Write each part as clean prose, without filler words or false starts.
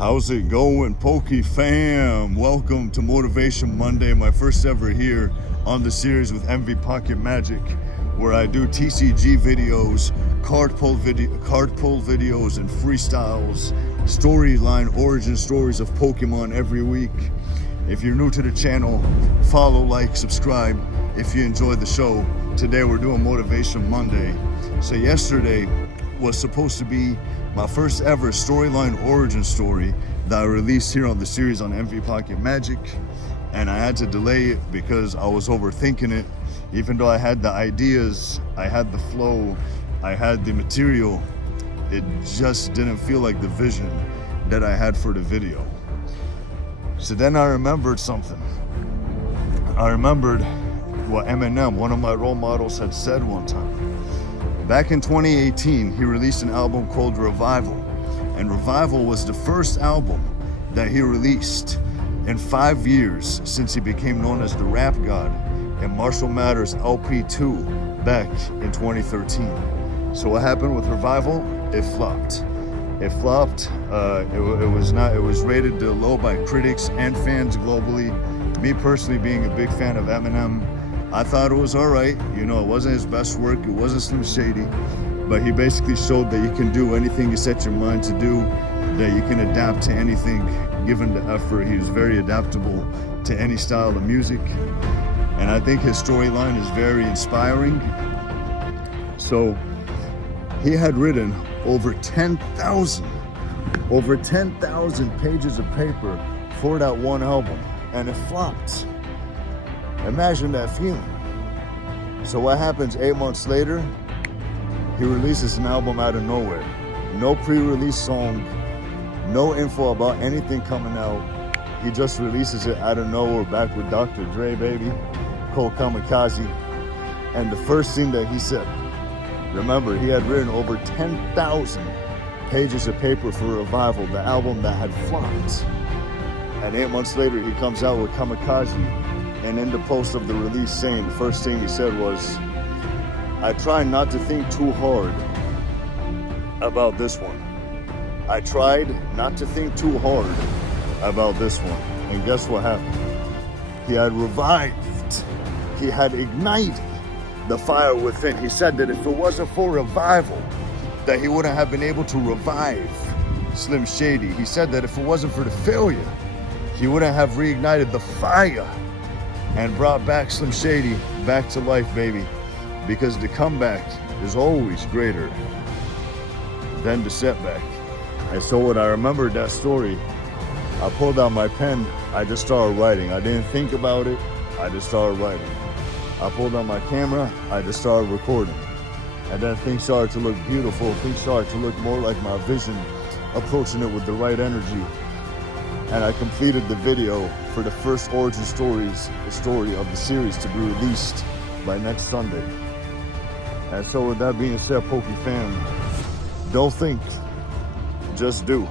How's it going, Poke fam? Welcome to Motivation Monday, my first ever here on the series with Monday Pokémon Magic, where I do TCG videos, card pull videos, and freestyles, storyline origin stories of Pokemon every week. If you're new to the channel, follow, like, subscribe if you enjoy the show. Today we're doing Motivation Monday. So yesterday was supposed to be my first ever storyline origin story that I released here on the series on Monday Pokémon Magic, and I had to delay it because I was overthinking it. Even though I had the ideas, I had the flow, I had the material, it just didn't feel like the vision that I had for the video. So then I remembered something. I remembered what Eminem, one of my role models, had said one time. Back in 2018, he released an album called Revival. And Revival was the first album that he released in 5 years since he became known as the Rap God in Marshall Mathers LP2 back in 2013. So what happened with Revival? It flopped. It flopped. It was rated low by critics and fans globally. Me personally, being a big fan of Eminem, I thought it was all right. You know, it wasn't his best work. It wasn't Slim Shady, but he basically showed that you can do anything you set your mind to do, that you can adapt to anything given the effort. He was very adaptable to any style of music, and I think his storyline is very inspiring. So he had written over 10,000 pages of paper for that one album, and it flopped. Imagine that feeling. So what happens 8 months later? He releases an album out of nowhere. No pre-release song, no info about anything coming out. He just releases it out of nowhere, back with Dr. Dre, baby, called Kamikaze. And the first thing that he said, remember, he had written over 10,000 pages of paper for Revival, the album that had flopped. And 8 months later, he comes out with Kamikaze. And in the post of the release saying, the first thing he said was, I try not to think too hard about this one. I tried not to think too hard about this one. And guess what happened? He had revived. He had ignited the fire within. He said that if it wasn't for Revival, that he wouldn't have been able to revive Slim Shady. He said that if it wasn't for the failure, he wouldn't have reignited the fire and brought back Slim Shady back to life, baby. Because the comeback is always greater than the setback. And so when I remembered that story, I pulled out my pen, I just started writing. I didn't think about it, I just started writing. I pulled out my camera, I just started recording. And then things started to look beautiful, things started to look more like my vision, approaching it with the right energy. And I completed the video for the first origin story of the series to be released by next Sunday. And so with that being said, Poke fam, don't think, just do.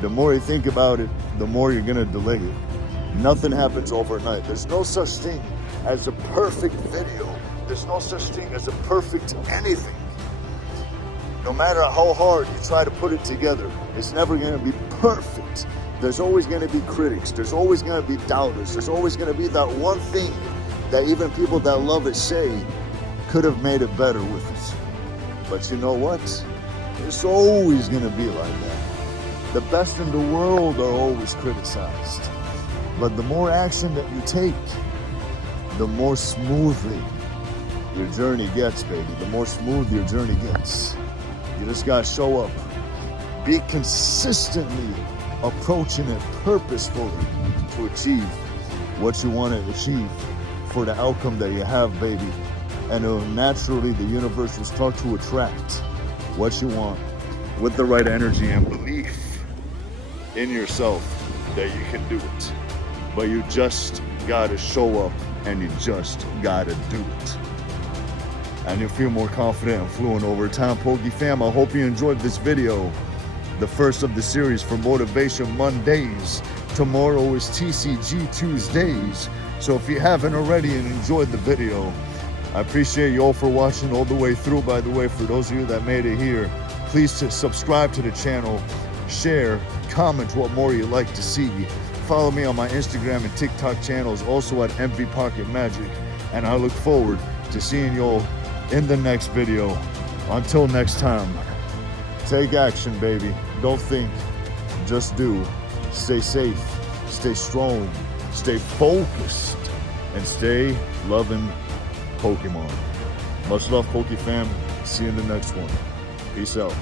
The more you think about it, the more you're gonna delay it. Nothing happens overnight. There's no such thing as a perfect video. There's no such thing as a perfect anything. No matter how hard you try to put it together, it's never gonna be perfect. There's always going to be critics. There's always going to be doubters. There's always going to be that one thing that even people that love it say could have made it better with it. But you know what? It's always going to be like that. The best in the world are always criticized. But the more action that you take, the more smoothly your journey gets, baby. The more smooth your journey gets. You just got to show up. Be consistently approaching it purposefully to achieve what you want to achieve for the outcome that you have, baby. And naturally, the universe will start to attract what you want with the right energy and belief in yourself that you can do it. But you just gotta show up, and you just gotta do it. And you'll feel more confident and fluent over time. Poke fam, I hope you enjoyed this video. The first of the series for Motivation Mondays. Tomorrow is TCG Tuesdays. So if you haven't already and enjoyed the video, I appreciate you all for watching all the way through. By the way, for those of you that made it here, please subscribe to the channel. share, comment what more you'd like to see. Follow me on my Instagram and TikTok channels, also at MV Pocket Magic. And I look forward to seeing y'all in the next video. Until next time, take action, baby. Don't think, just do. Stay safe, stay strong, stay focused, and stay loving Pokemon. Much love, Poke fam. See you in the next one. Peace out.